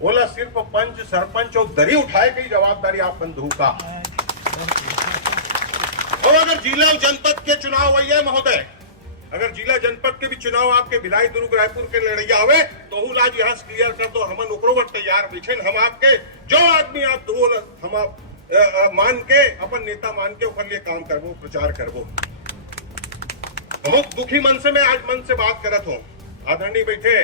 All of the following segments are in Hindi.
बोला सिर्फ पंच सरपंच और दरी उठाए गई जवाबदारी आप बंधु का। और अगर जिला और जनपद के चुनाव वही है महोदय, अगर जिला जनपद के भी चुनाव आपके भिलाई दुर्ग रायपुर के लड़िया हुए तो लाज यहाँ क्लियर कर दो, हम ओकरो तैयार बिछेन। हम आपके जो आदमी आप दो हम आप मान के अपन नेता मान के ऊपर लिए काम करबो, प्रचार करबो। बहुत दुखी मन से मैं आज मन से बात करत हूँ। आदरणीय बैठे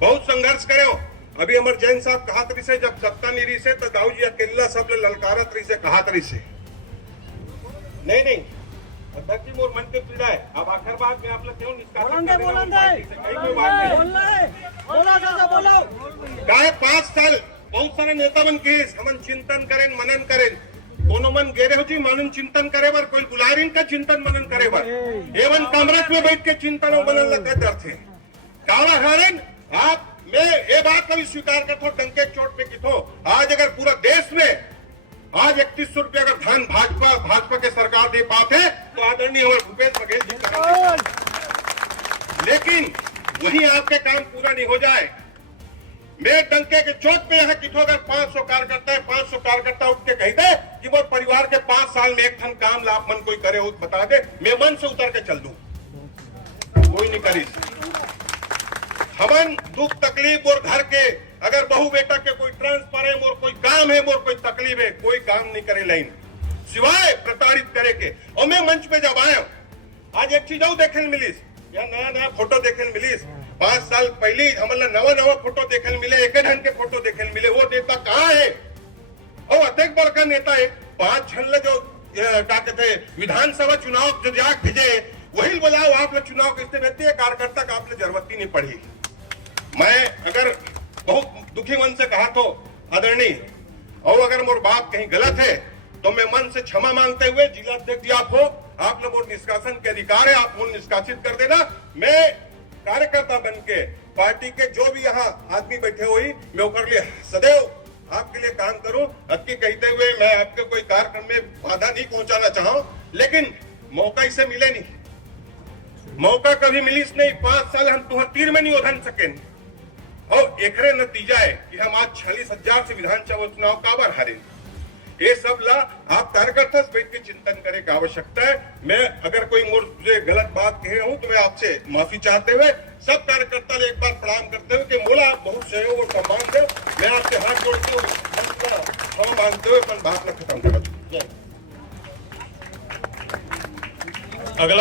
बहुत संघर्ष करे हो। अभी अमर जैन साहब कहा तरी से जब सत्ता नहीं रही से तो दाऊ जी अकेला सब ललकारा तरी से कहा तरी से नहीं अध्यक्ष जी मोर मन के पीड़ा है। अब आखिर बात में आप लोग क्यों गाय 5 साल बहुत सारे नेता बन के हमन चिंतन करें मनन करें दोनों मन गेरे हो जी मनन चिंतन करे बर कोई बुलारिन का चिंतन मनन करे बर एवं कांग्रेस में बैठ के चिंतन और मनन लगे डर थे काला हरेन आप मैं ये बात कभी स्वीकार करता हूँ डंके चोट पे किथो। आज अगर पूरा देश में आज 3100 रुपया अगर धन भाजपा के सरकार दे पाते तो आदरणीय हमारे भूपेश बघेल जी करेंगे, लेकिन वही आपके काम पूरा नहीं हो जाए। मैं डंके के चोट पे यहाँ किथो अगर 500 कार्यकर्ता उठ के कहते कि वो परिवार के 5 साल में एक ठन काम लाभ मन कोई करे हो बता दे, मैं मन से उतर के चल दूं, कोई नहीं करी। हमन दुख तकलीफ और घर के अगर बहू बेटा के कोई ट्रांसफर है मोर कोई काम है मोर कोई तकलीफ है कोई काम नहीं करे लाइन सिवाय प्रताड़ित करे के। और मैं मंच पे जब आया आज एक चीज और देखे मिलीस या नया फोटो देखे मिलीस। 5 साल पहले हमारे नवा फोटो देखे मिले, एक ढंग के फोटो देखे मिले। वो नेता कहाँ है? और अत्यंत बड़का नेता है। 5 झन जो क्या कहते विधानसभा चुनाव जो जाग भेजे वही बोलाओ आप लोग चुनाव कैसे रहते है कार्यकर्ता का आप लोग जरूरत ही नहीं पड़ी। मैं अगर बहुत दुखी मन से कहा तो आदरणीय और अगर मोर बात कहीं गलत है तो मैं मन से क्षमा मांगते हुए जिला अध्यक्ष आप हो, आप लोग और निष्कासन के अधिकार है, आप उन्हें निष्कासित कर देना। मैं कार्यकर्ता बन के पार्टी के जो भी यहाँ आदमी बैठे हुई मैं उनके लिए सदैव आपके लिए काम करूं। अक्की कहते हुए मैं आपके कोई कार्यक्रम में बाधा नहीं पहुंचाना चाहूं, लेकिन मौका इसे मिले नहीं, मौका कभी मिलीस नहीं। 5 साल हम तुहर तीर में नहीं उधन सके और एकरे नतीजा है कि हम आज 46,000 से विधानसभा चुनाव काबर हारे। ये सब ला आप कार्यकर्ता से बैठ के चिंतन करे की आवश्यकता है। मैं अगर कोई मुझे गलत बात कहे हूं तो मैं आपसे माफी चाहते हुए सब कार्यकर्ता ने एक बार प्रणाम करते हुए कि मोला आप बहुत सहयोग और सम्मान दे, मैं आपके हाथ जोड़ते हुए क्षमा मांगते हुए अपन बात में खत्म कर। अगला